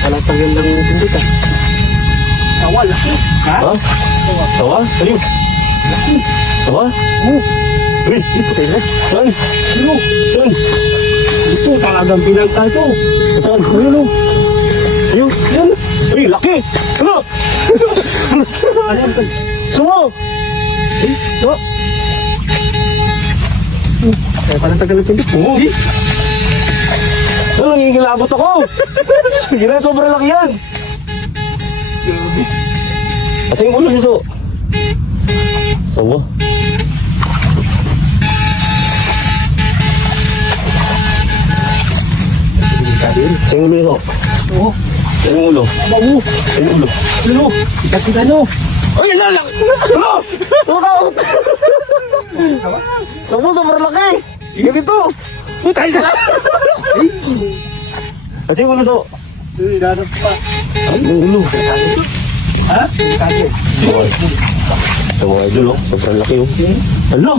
pala tagal lang tindot ah. Tawa, laki. Ha? Tawa? Ayun. Tawa? Oo. Uy, ito kayo na. Saan? Ano? Saan? Ito talagang pinagka ito. Saan? Ayun o. Ayun. Yan. Uy, laki! Ano? Ano yan? Sumo! So. Kaya pala tagal ng tindot. Oo. Ano, nangingilabot ako? Sige na, sobrang laki yan. Kasi yung ulo niya, so. Sawa. Sa yung ulo niya, so. Oo. Sa yung ulo. Bago. Sa yung ulo. Ano? Kita no. Ay, yan na lang! Ano? Takot! Sawa, sobrang laki! Ganito! Putay na. Kasi yung ulo, so. Uy, dadap pa. Ay, yung ulo. Ha? Kasi. Ito mga idol, oh. Sobrang laki, oh. Ano?